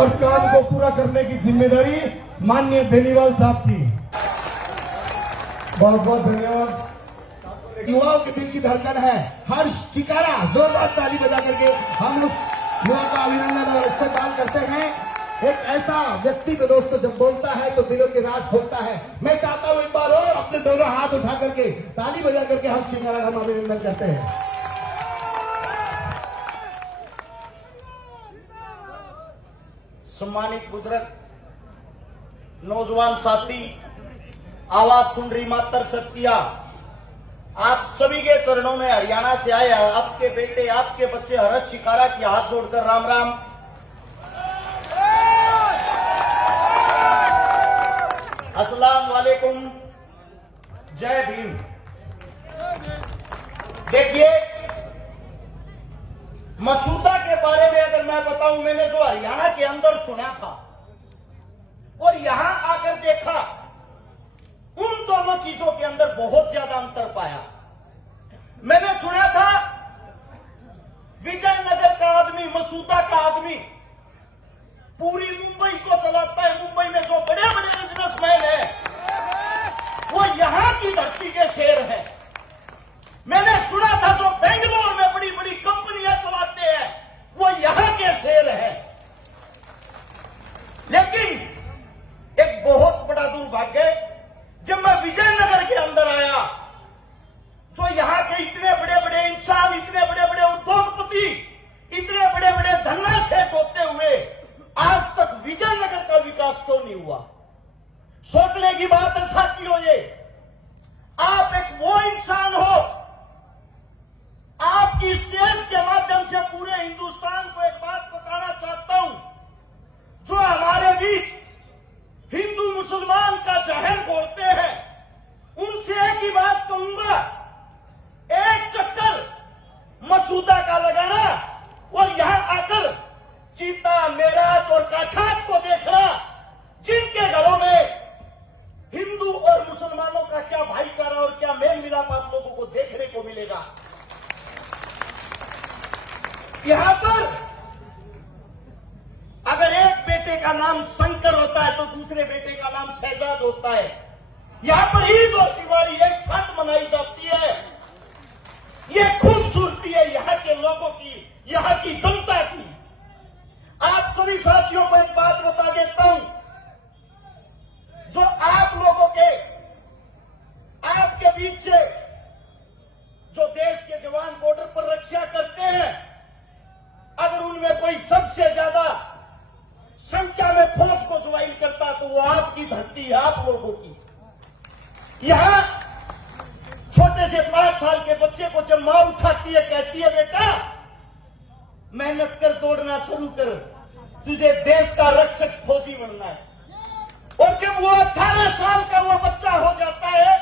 और काम को पूरा करने की जिम्मेदारी माननीय बेनीवाल साहब की। बहुत बहुत धन्यवाद। युवाओं के दिल की धड़कन है। हर्ष चिकारा जोरदार ताली बजा करके हम उस युवा का अभिनंदन और इस्तेमाल करते हैं। एक ऐसा व्यक्ति तो दोस्तों जब बोलता है तो दिलों के राज खोलता है। मैं चाहता हूं एक बार और अपने दोनों हाथ उठा करके ताली बजा करके हर्ष चिकारा का हम अभिनंदन करते हैं। सम्मानित बुजुर्ग, नौजवान साथी, आवाज सुन रही मातर शक्तियां, आप सभी के चरणों में हरियाणा से आए आपके बेटे, आपके बच्चे हर्ष चिकारा की हाथ जोड़कर राम राम। अस्सलाम वालेकुम, जय भीम। देखिए, मसूदा के बारे में अगर मैं बताऊं, मैंने जो हरियाणा के अंदर सुना था और यहां आकर देखा, उन दोनों चीजों के अंदर बहुत ज्यादा अंतर पाया। मैंने सुना था विजयनगर का आदमी, मसूदा का आदमी पूरी मुंबई को चलाता है। मुंबई में जो बड़े बड़े बिजनेसमैन हैं वो यहां की धरती के शेर हैं। मैंने सुना था जो बेंगलोर में बड़ी बड़ी कंपनियां चलाते हैं वो यहां के शेर हैं। लेकिन एक बहुत बड़ा दुर्भाग्य, जब मैं विजयनगर के अंदर आया, जो यहां के इतने बड़े बड़े इंसान, इतने बड़े बड़े उद्योगपति, इतने बड़े बड़े धन्नासेठ होते हुए आज तक विजयनगर का विकास क्यों नहीं हुआ? सोचने की बात है साथियों। ये आप एक वो इंसान हो, आपकी स्टेज के माध्यम से पूरे हिंदुस्तान को एक बात बताना चाहता हूं, जो हमारे बीच हिंदू मुसलमान का जहर घोलते हैं, उनसे एक ही बात कहूंगा, एक चक्कर मसूदा का लगाना और यहां आकर चीता, मेरात और काठात को देखना, जिनके घरों में हिंदू और मुसलमानों का क्या भाईचारा और क्या मेल मिलाप आप लोगों को देखने को मिलेगा। यहां पर अगर एक बेटे का नाम शंकर होता है तो दूसरे बेटे का नाम शहजाद होता है। यहां पर ईद और दिवाली एक साथ मनाई जाती है। ये खूबसूरती है यहां के लोगों की, यहां की जनता की। आप सभी साथियों को एक बात बता देता हूं, जो आप लोगों के, आपके बीच से जो देश के जवान बॉर्डर पर रक्षा करते हैं, अगर उनमें कोई सबसे ज्यादा संख्या में फौज को ज्वाइन करता तो वो आपकी धरती है, आप लोगों की। यहां छोटे से 5 साल के बच्चे को जब मां उठाती है, कहती है बेटा मेहनत कर, दौड़ना शुरू कर, तुझे देश का रक्षक फौजी बनना है। और जब वो 18 साल का वो बच्चा हो जाता है,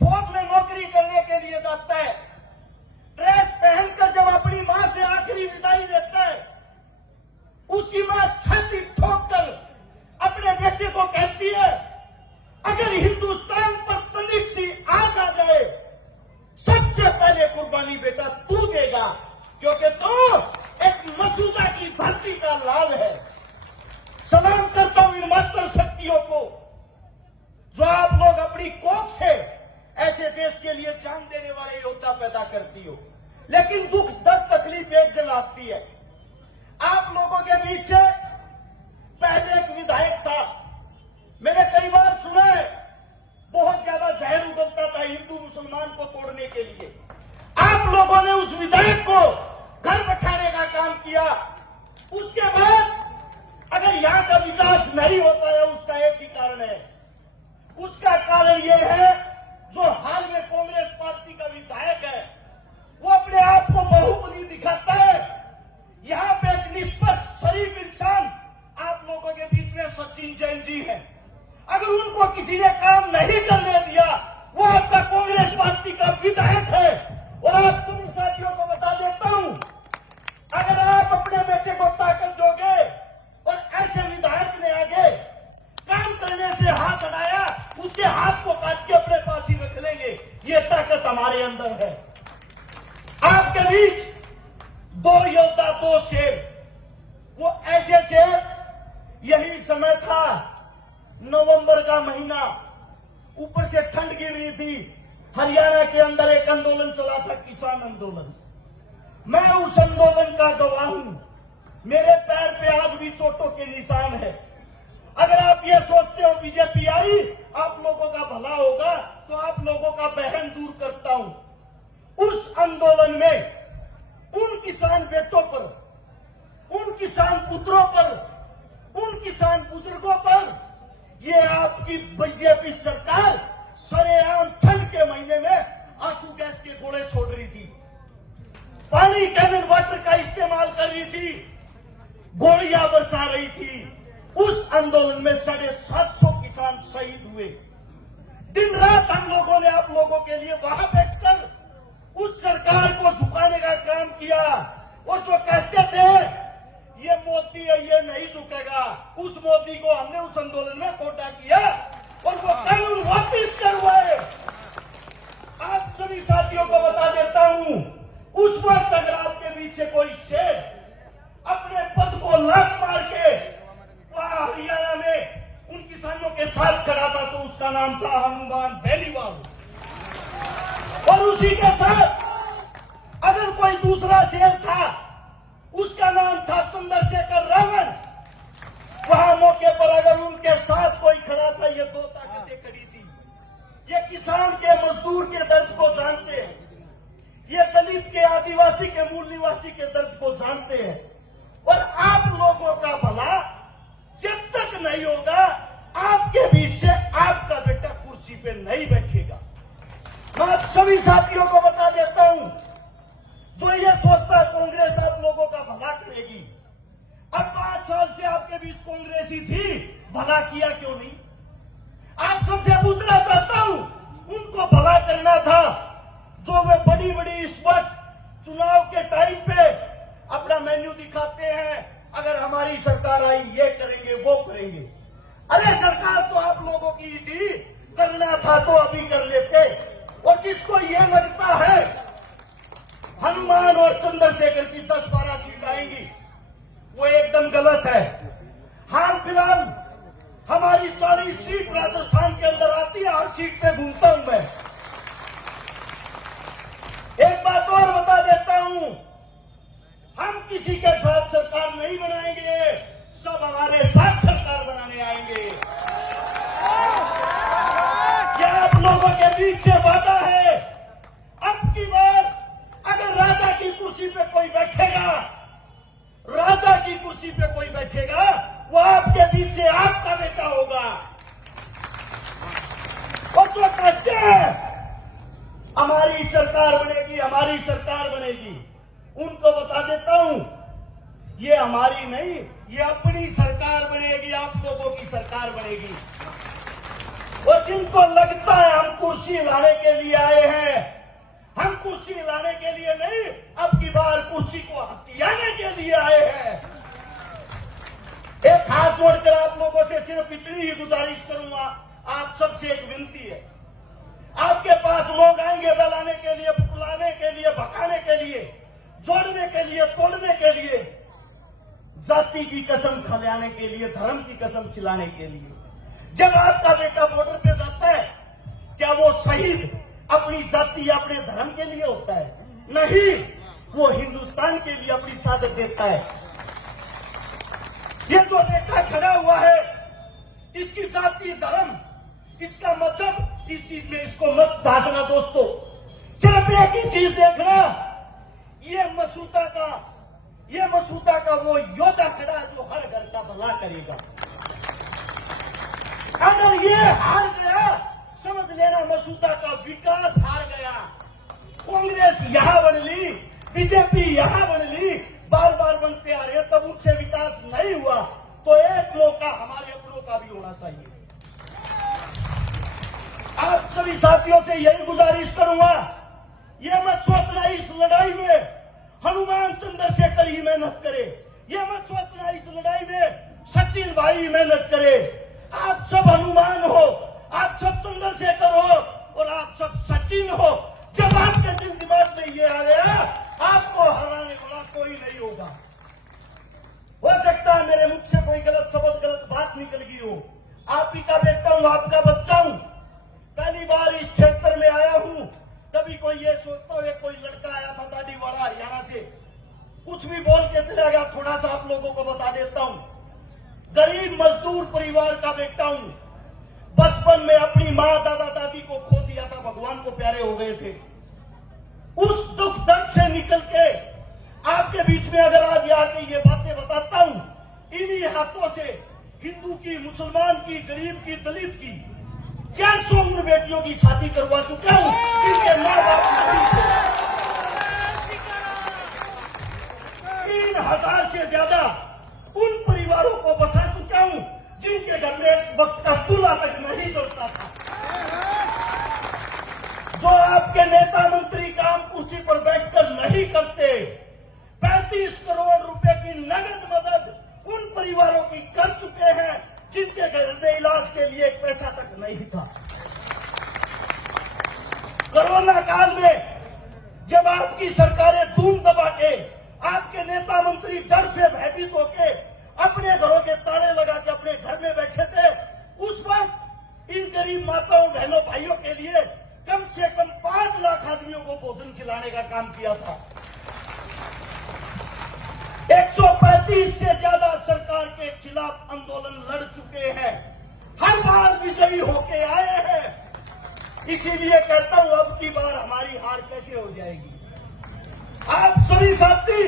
फौज में नौकरी करने के लिए जाता है, ड्रेस पहनकर जब अपनी मां से आखिरी विदाई देता है, उसकी मां छाती ठोककर अपने बेटे को कहती है, अगर हिंदुस्तान पर तनिक सी आंच आ जाए, सबसे पहले कुर्बानी बेटा तू देगा, क्योंकि तू एक मसूदा की धरती का लाल है। सलाम करता हूं इन मातर शक्तियों को, जो आप लोग अपनी कोख से ऐसे देश के लिए जान देने वाले योद्धा पैदा करती हो। लेकिन दुख, दर्द, तकलीफ एक जगह आती है। आप लोगों के बीच से पहले एक विधायक था, मैंने कई बार सुना है, बहुत ज्यादा जहर उगलता था हिंदू मुसलमान को तोड़ने के लिए। आप लोगों ने उस विधायक को घर बैठाने का काम किया। उसके बाद अगर यहां का विकास नहीं होता है, उसका एक ही कारण है। उसका कारण यह है, जो हाल में कांग्रेस पार्टी का विधायक है, वो अपने आप को बाहुबली दिखाता है। यहां पे एक निष्पक्ष शरीफ इंसान आप लोगों के बीच में सचिन जैन जी हैं। अगर उनको किसी ने काम नहीं करने दिया, वो आपका कांग्रेस पार्टी का विधायक है। और आप सभी साथियों को बता देता हूं, अगर आप अपने बेटे को ताकत दोगे और ऐसे विधायक ने आगे काम करने से हाथ हटाया, उसके हाथ को काट के अपने पास ही रख लेंगे। ये ताकत हमारे अंदर है। आपके बीच 2 योद्धा, 2 शेर, वो ऐसे शेर यही समय था, नवंबर का महीना, ऊपर से ठंड गिर रही थी। हरियाणा के अंदर एक आंदोलन चला था, किसान आंदोलन। मैं उस आंदोलन का गवाह हूं। मेरे पैर पे आज भी चोटों के निशान है। अगर आप ये सोचते हो बीजेपी आई आप लोगों का भला होगा, तो आप लोगों का बहन दूर करता हूं। उस आंदोलन में उन किसान बेटों पर, उन किसान पुत्रों पर, उन किसान बुजुर्गों पर ये आपकी बीजेपी सरकार सरेआम ठंड के महीने में आंसू गैस के गोले छोड़ रही थी, पानी कैनन वाटर का इस्तेमाल कर रही थी, गोलियां बरसा रही थी। उस आंदोलन में 750 किसान शहीद हुए। दिन रात हम लोगों ने आप लोगों के लिए वहां बैठकर उस सरकार को झुकाने का काम किया। और जो कहते थे ये मोदी है, ये नहीं झुकेगा, उस मोदी को हमने उस आंदोलन में कोटा किया और वो कानून वापिस करवाए। आप सभी साथियों को बता देता हूं, उस वक्त अगर आपके पीछे कोई शेर अपने पद को लात मार के वहां हरियाणा में उन किसानों के साथ खड़ा था, तो उसका नाम था हनुमान बेनीवाल। और उसी के साथ अगर कोई दूसरा शेर था, उसका नाम था चंद्रशेखर रावण। वहां मौके पर अगर उनके साथ कोई खड़ा था, ये दो ताकतें खड़ी थी। ये किसान के, मजदूर के दर्द को जानते हैं, ये दलित के, आदिवासी के, मूल निवासी के दर्द को जानते हैं। और आप लोगों का भला जब तक नहीं होगा, आपके बीच से आपका बेटा कुर्सी पे नहीं बैठेगा। मैं आप सभी साथियों को बता देता हूं, जो ये सोचता कांग्रेस आप लोगों का भला करेगी, अब 5 साल से आपके बीच कांग्रेस ही थी, भला किया क्यों नहीं? आप सबसे पूछना चाहता हूं, उनको भला करना था जो वे बड़ी बड़ी इस वक्त चुनाव के टाइम पे अपना मेन्यू दिखाते हैं, अगर हमारी सरकार आई ये करेंगे वो करेंगे। अरे सरकार तो आप लोगों की ही थी, करना था तो अभी कर लेते। और जिसको ये लगता है हनुमान और चंद्रशेखर की 10-12 सीट आएंगी, वो एकदम गलत है। हाल फिलहाल हमारी 40 सीट राजस्थान के अंदर आती है, हर सीट से घूमता हूं मैं। एक बात और बता देता हूं, हम किसी के साथ सरकार नहीं बनाएंगे, सब हमारे साथ सरकार बनाने आएंगे। यह आप लोगों के बीच से वादा है। अब की बार अगर राजा की कुर्सी पे कोई बैठेगा, राजा की कुर्सी पे कोई बैठेगा, वो आपके बीच से आपका बेटा होगा। और जो कहते हैं हमारी सरकार बनेगी, हमारी सरकार बनेगी, उनको बता देता हूं, ये हमारी नहीं, ये अपनी सरकार बनेगी, आप लोगों की सरकार बनेगी। और जिनको लगता है हम कुर्सी लाने के लिए आए हैं, हम कुर्सी लाने के लिए नहीं, अब की बार कुर्सी को हथियाने के लिए आए हैं। एक हाथ जोड़कर आप लोगों से सिर्फ इतनी ही गुजारिश करूंगा, आप सबसे एक विनती है, आपके पास लोग आएंगे बलाने के लिए, बुलाने के लिए, भगाने के लिए, जोड़ने के लिए, तोड़ने के लिए, जाति की कसम खिलाने के लिए, धर्म की कसम खिलाने के लिए। जब आपका बेटा बॉर्डर पे जाता है, क्या वो शहीद अपनी जाति या अपने धर्म के लिए होता है? नहीं, वो हिंदुस्तान के लिए अपनी शहादत देता है। ये जो बेटा खड़ा हुआ है, इसकी जाति, धर्म, इसका मजहब, इस चीज में इसको मत दासना दोस्तों। सिर्फ एक ही चीज देखना, ये मसूदा का वो योद्धा खड़ा जो हर घर का भला करेगा। अगर ये हार गया, समझ लेना मसूदा का विकास हार गया। कांग्रेस यहां बन ली, बीजेपी यहां बन ली, बार बार बनते आ रहे, तब उनसे विकास नहीं हुआ, तो एक मौका हमारे अपनों का भी होना चाहिए। आप सभी साथियों से यही गुजारिश करूंगा, ये मत सोचना इस लड़ाई में हनुमान चंद्रशेखर ही मेहनत करे, ये मत सोचना इस लड़ाई में सचिन भाई मेहनत करे। आप सब हनुमान हो, आप सब चंद्रशेखर हो और आप सब सचिन हो। जब आपके दिल दिमाग में ये आ गया, आपको हराने वाला कोई नहीं होगा। हो सकता है मेरे मुख से कोई गलत शब्द गलत बात निकल गई हो। आप ही का बेटा हूं, आपका बच्चा हूं। पहली बार इस क्षेत्र में आया हूं। कभी कोई ये सोचता हो कोई लड़का आया था दाढ़ी वाला हरियाणा से, कुछ भी बोल के चला गया। थोड़ा सा आप लोगों को बता देता हूं, गरीब मजदूर परिवार का बेटा हूं। बचपन में अपनी माँ दादा दादी को खो दिया था, भगवान को प्यारे हो गए थे। उस दुख दर्द से निकल के आपके बीच में अगर आज आके ये बातें बताता हूं, इन्हीं हाथों से हिंदू की, मुसलमान की, गरीब की, दलित की 400 उम्र बेटियों की शादी करवा चुका हूं, जिनके माँ बाप 3000 से ज्यादा उन परिवारों को बसा चुका हूं जिनके घर में एक वक्त का चूल्हा तक नहीं जलता था। जो आपके नेता मंत्री काम कुर्सी पर बैठकर नहीं करते, 35 करोड़ रुपए की नगद मदद उन परिवारों की कर चुके हैं जिनके घर में इलाज के लिए एक पैसा तक नहीं था। कोरोना काल में जब आपकी सरकारें धूम दबा के, आपके नेता मंत्री डर से भयभीत होके अपने घरों के ताले लगा के अपने घर में बैठे थे, उस वक्त इन गरीब माताओं बहनों भाइयों के लिए कम से कम 5 लाख आदमियों को भोजन खिलाने का काम किया था। 135 से ज्यादा सरकार के खिलाफ आंदोलन लड़ चुके हैं, हर बार विजयी होके आए हैं। इसीलिए कहता हूं अब की बार हमारी हार कैसे हो जाएगी। आप सभी साथी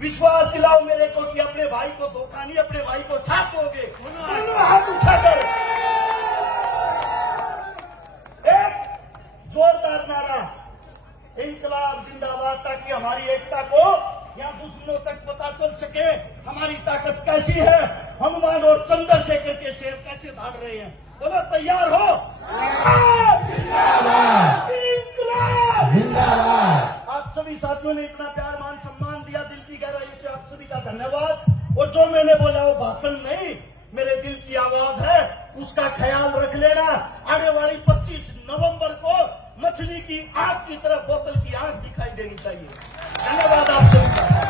विश्वास दिलाओ मेरे को कि अपने भाई को धोखा नहीं, अपने भाई को साथ दोगे। दोनों हाथ उठाकर एक जोरदार नारा, इंकलाब जिंदाबाद, ताकि हमारी एकता को यहाँ दुश्मनों तक पता चल सके हमारी ताकत कैसी है। हनुमान और चंद्रशेखर के शेर कैसे धाड़ रहे हैं। बोलो तैयार हो? इंकलाब जिंदाबाद। आप सभी साथियों ने इतना प्यार मान सम्मान दिया, दिल की गहराई से आप सभी का धन्यवाद। और जो मैंने बोला वो भाषण नहीं, मेरे दिल की आवाज है, उसका ख्याल रख लेना। आने वाली 25 नवंबर को मछली की आंख की तरफ बोतल की आंख दिखाई देनी चाहिए। धन्यवाद आप सभी का।